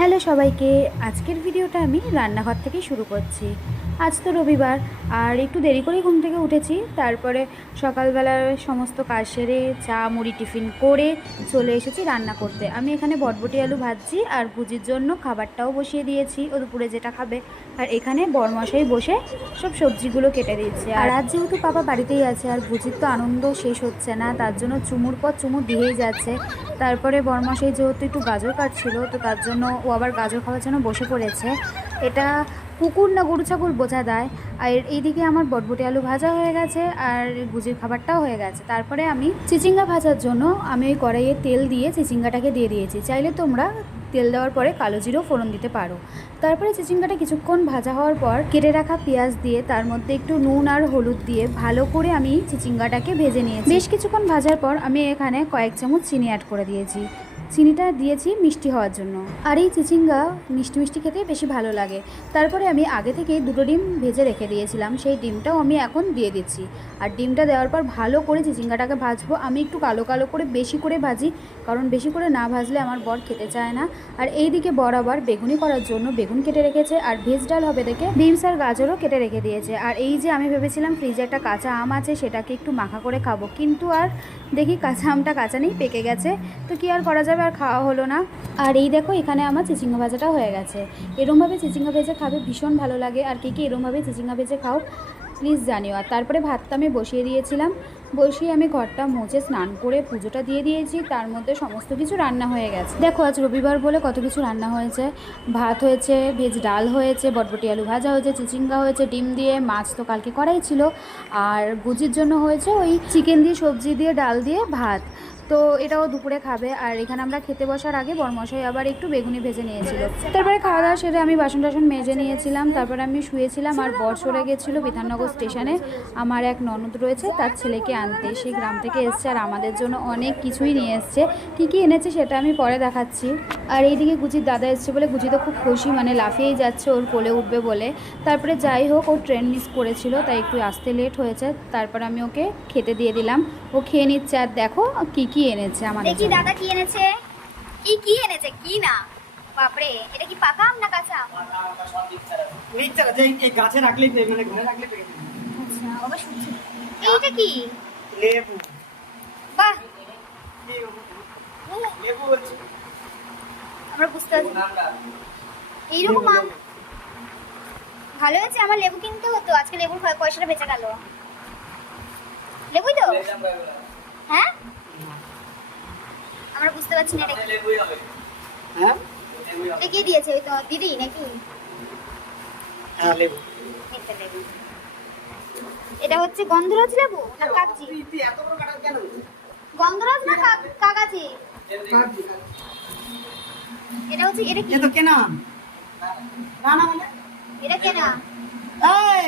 Hello সবাইকে আজকের ভিডিওটা আমি রান্নাঘর থেকে শুরু করছি। আজ তো রবিবার, আর একটু দেরি করেই ঘুম থেকে উঠেছি। তারপরে সকালবেলার সমস্ত কাজ সেরে চা, মুড়ি, টিফিন করে চলে এসেছি রান্না করতে। আমি এখানে বটবটি আলু ভাজছি, আর ভুজির জন্য খাবারটাও বসিয়ে দিয়েছি। ও দুপুরে যেটা খাবে। আর এখানে বরমশাই বসে সব সবজিগুলো কেটে দিয়েছে আর আজ যেহেতু পাপা বাড়িতেই আছে, আর ভুজির তো আনন্দ শেষ হচ্ছে না, তার জন্য চুমুর পর চুমুর দিয়েই যাচ্ছে। তারপরে বরমশাই যেহেতু একটু গাজর কাটছিল, তো তার জন্য ও আবার গাজর খাওয়ার জন্য বসে পড়েছে। এটা কুকুর না গরু ছাগল বোঝা দেয় আর এইদিকে আমার বটবটি আলু ভাজা হয়ে গেছে আর ভুজির খাবারটাও হয়ে গেছে। তারপরে আমি চিচিঙ্গা ভাজার জন্য আমি ওই কড়াইয়ে তেল দিয়ে চিচিঙ্গাটাকে দিয়ে দিয়েছি। চাইলে তোমরা তেল দেওয়ার পরে কালো জিরেও ফোড়ন দিতে পারো। তারপরে চিচিঙ্গাটা কিছুক্ষণ ভাজা হওয়ার পর কেটে রাখা পেঁয়াজ দিয়ে তার মধ্যে একটু নুন আর হলুদ দিয়ে ভালো করে আমি চিচিঙ্গাটাকে ভেজে নিয়েছি। বেশ কিছুক্ষণ ভাজার পর আমি এখানে কয়েক চামচ চিনি অ্যাড করে দিয়েছি। চিনিটা দিয়েছি মিষ্টি হওয়ার জন্য। আর এই চিচিঙ্গা মিষ্টি মিষ্টি খেতে বেশি ভালো লাগে। তারপরে আমি আগে থেকে দুটো ডিম ভেজে রেখে দিয়েছিলাম। সেই ডিমটাও আমি এখন দিয়ে দিচ্ছি। আর ডিমটা দেওয়ার পর ভালো করে চিচিঙ্গাটাকে ভাজবো। আমি একটু কালো কালো করে বেশি করে ভাজি, কারণ বেশি করে না ভাজলে আমার বর খেতে চায় না। আর এই দিকে বর আবার বেগুনি করার জন্য বেগুন কেটে রেখেছে। আর ভেজ ডাল হবে দেখে বিনস আর গাজরও কেটে রেখে দিয়েছে। আর এই যে আমি ভেবেছিলাম ফ্রিজে একটা কাঁচা আম আছে, সেটাকে একটু মাখা করে খাব। কিন্তু আর দেখি কাঁচা আমটা কাঁচা নেই, পেকে গেছে। তো কি আর করা যাবে? আর খাওয়া হলো না। আর এই দেখো, এখানে আমার চিচিঙ্গা ভাজাটা হয়ে গেছে। এরমভাবে চিচিঙ্গা ভেজে খাবে, ভীষণ ভালো লাগে। আর কে কে এরমভাবে চিচিঙ্গা ভেজে খাও প্লিজ জানিও। আর তারপরে ভাতটা আমি বসিয়ে দিয়েছিলাম। বসিয়ে আমি ঘরটা মুছে স্নান করে পুজোটা দিয়ে দিয়েছি। তার মধ্যে সমস্ত কিছু রান্না হয়ে গেছে। দেখো, আজ রবিবার বলে কত কিছু রান্না হয়েছে। ভাত হয়েছে, ভেজ ডাল হয়েছে, বটবটি আলু ভাজা হয়েছে, চিচিঙ্গা হয়েছে, ডিম দিয়ে মাছ তো কালকে করাই ছিল। আর ভুজির জন্য হয়েছে ওই চিকেন দিয়ে, সবজি দিয়ে, ডাল দিয়ে ভাত। তো এটাও দুপুরে খাবে। আর এখানে আমরা খেতে বসার আগে বরমশাই আবার একটু বেগুনি ভেজে নিয়েছিল। তারপরে খাওয়া দাওয়া সেরে আমি বাসন টাসন মেজে নিয়েছিলাম। তারপরে আমি শুয়েছিলাম আর বর সরে গেছিল বিধাননগর স্টেশনে। আমার এক ননদ রয়েছে, তার ছেলেকে আনতে। সেই গ্রাম থেকে এসছে আর আমাদের জন্য অনেক কিছুই নিয়ে এসছে। কী কী এনেছে সেটা আমি পরে দেখাচ্ছি। আর এইদিকে গুচির দাদা এসছে বলে গুচি তো খুব খুশি মানে লাফিয়েই যাচ্ছে ওর কোলে উঠবে বলে। তারপরে যাই হোক ও ট্রেন মিস করেছিল তাই একটু আসতে লেট হয়েছে। তারপর আমি ওকে খেতে দিয়ে দিলাম। ও খেয়ে নিচ্ছে আর দেখো কি কি এনেছে আমাদের দেখি দাদা কি এনেছে? কি কি এনেছে? কি না? বাপরে এটা কি পাকা আম না কাঁচা আম? মিথ্যা কথা, এই- এই গাছে রাখলেই মানে ঘরে রাখলেই পেয়ে। যাবে। আচ্ছা বাবা শুনছি। এইটা কি? লেবু। বাহ। লেবু, লেবু বলছি। আমরা বুঝতে পারছি। এইরকম আম ভালো হয়েছে? আমার লেবু কিনতে হতো। আজকে লেবুর পয়- পয়সাটা বেঁচে গেল। লেবুই তো? হ্যাঁ? আমরা বুঝতে পারছি না এটা কি। হ্যাঁ? এটা কে দিয়েছে? ওই তো দিদি নাকি? হ্যাঁ লেবু। এটা লেবু। এটা হচ্ছে গন্ধরাজ লেবু না কাগজি? গন্ধরাজ না কাগাজি কাঁদছি। এটা হচ্ছে এটা কি? এ কেনা। আম। না না মানে এটা কেনা? এই!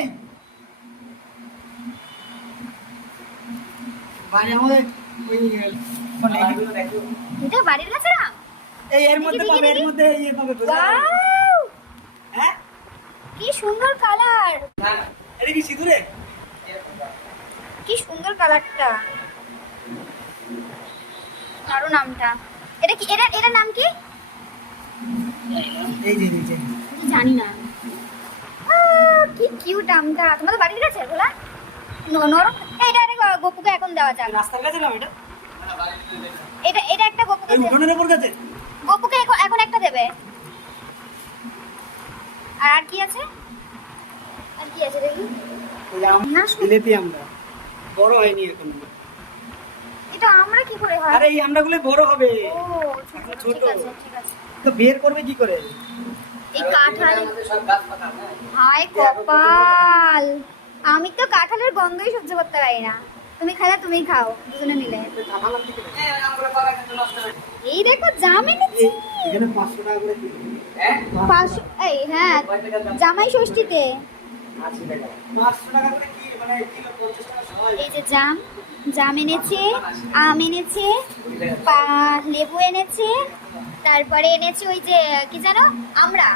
বাড়ি আমাদের ওই এটা বাড়ির কাছে না? এই এর মধ্যে পাবে এর মধ্যে পাবে ওয়াও! হ্যাঁ? কি সুন্দর কালার! না না। এটা কি সিঁদুরে? কি সুন্দর কালারটা। আরও নামটা। এটা কি এটা এটার নাম কি? এই যে এই যে জানি না। কি কিউট আমটা। তোমাদের বাড়ির কাছে বলা নরম এটা এটা গপুকে এখন দেওয়া যাক। রাস্তার কাছে না এটা? এটা এটা একটা গপুকে উঠোনের উপর কাছে? গপুকে এখন একটা দেবে। আর আর কি আছে? আর কি আছে দেখি? না, আমরা বড় হয়নি এখন। এটা আমরা কি করে হয়? আরে এই আমড়াগুলো বড় হবে। ও ঠিক আছে ঠিক আছে। তো বের করবে কি করে? এই কাঁঠাল। হায় কপাল। আমি তো কাঁঠালের গন্ধই সহ্য করতে পারি না। তুমি খাইলে তুমি খাও দুজনে মিলে। এই দেখো জাম এনেছি। এই এখানে পাঁচশো টাকা করে কিলো। পাঁচশো এই হ্যাঁ জামাই ষষ্ঠীতে। পাঁচশো টাকা করে কি মানে এই যে জাম। জাম এনেছে, আম এনেছে লেবু এনেছে, তারপরে এনেছে ওই যে, কি জানো, আমরা।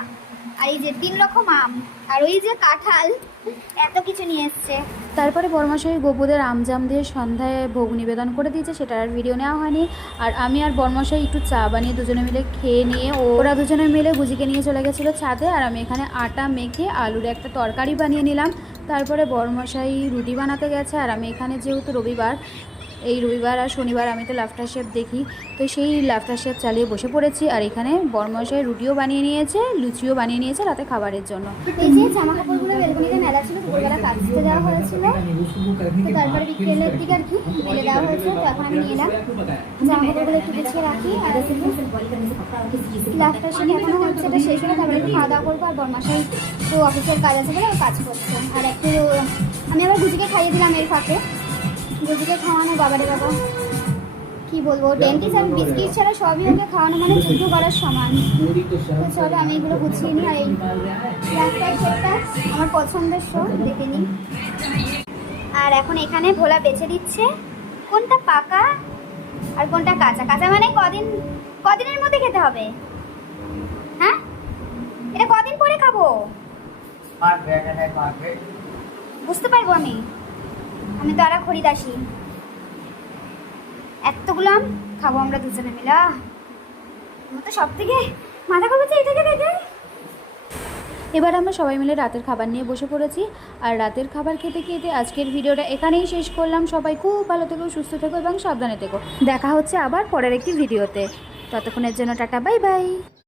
আর এই যে তিন রকম আম, আর ওই যে কাঁঠাল, এত কিছু নিয়ে এসছে। তারপরে বর্মাশাহী গোপুদের আমজাম দিয়ে সন্ধ্যায় ভোগ নিবেদন করে দিয়েছে, সেটার আর ভিডিও নেওয়া হয়নি। আর আমি আর বর্মাশাহী একটু চা বানিয়ে দুজনে মিলে খেয়ে নিয়ে ওরা দুজনে মিলে গুজিকে নিয়ে চলে গেছিল ছাদে, আর আমি এখানে আটা মেখে আলুর একটা তরকারি বানিয়ে নিলাম। তারপরে বরমশাই রুটি বানাতে গেছে আর আমি এখানে যেহেতু রবিবার এই রবিবার আর শনিবার আমি তো লাফটার শেপ দেখি। তো সেই লাফটার শেপ চালিয়ে বসে পড়েছি আর এখানে বর্মাশাহী রুটিও বানিয়ে নিয়েছে, লুচিও বানিয়ে নিয়েছে রাতে খাবারের জন্য। এই জামা কাপড়গুলো দেওয়া তারপরে কি দেওয়া আমি নিয়ে এলাম জামা কাপড়গুলো একটু রাখি, আর লাস্টটা সেটা এখনও হচ্ছে খাওয়া দাওয়া তো অফিসের কাজ আছে কাজ একটু, আমি আবার গুজিকে খাইয়ে দিলাম এর ফাঁকে। গুজিকে খাওয়ানো বাবারে বাবা। কি বলব? ডেন্টিস আর বিস্কিট ছাড়া সবই ওকে খাওয়ানো মানে যুদ্ধ করার সমান। তো চলো আমি এগুলো গুছিয়ে নিই। আর এই সেটটা আমার পছন্দের শো দেখে নিই। আর এখন এখানে ভোলা বেছে দিচ্ছে। কোনটা পাকা আর কোনটা কাঁচা? কাঁচা মানে কদিন কদিনের মধ্যে খেতে হবে? হ্যাঁ? এটা কদিন পরে খাব? বুঝতে পারব আমি। আমি তো খরিদাসি। এতগুলো খাব আমরা দুজনে মিলা তো সব থেকে মাথা করবে এটাকে দেখে। এবার আমরা সবাই মিলে রাতের খাবার নিয়ে বসে পড়েছি, আর রাতের খাবার খেতে খেতে আজকের ভিডিওটা এখানেই শেষ করলাম। সবাই খুব ভালো থেকো, সুস্থ থেকো এবং সাবধানে থেকো। দেখা হচ্ছে আবার পরের একটি ভিডিওতে। ততক্ষণের জন্য টাটা, বাই বাই।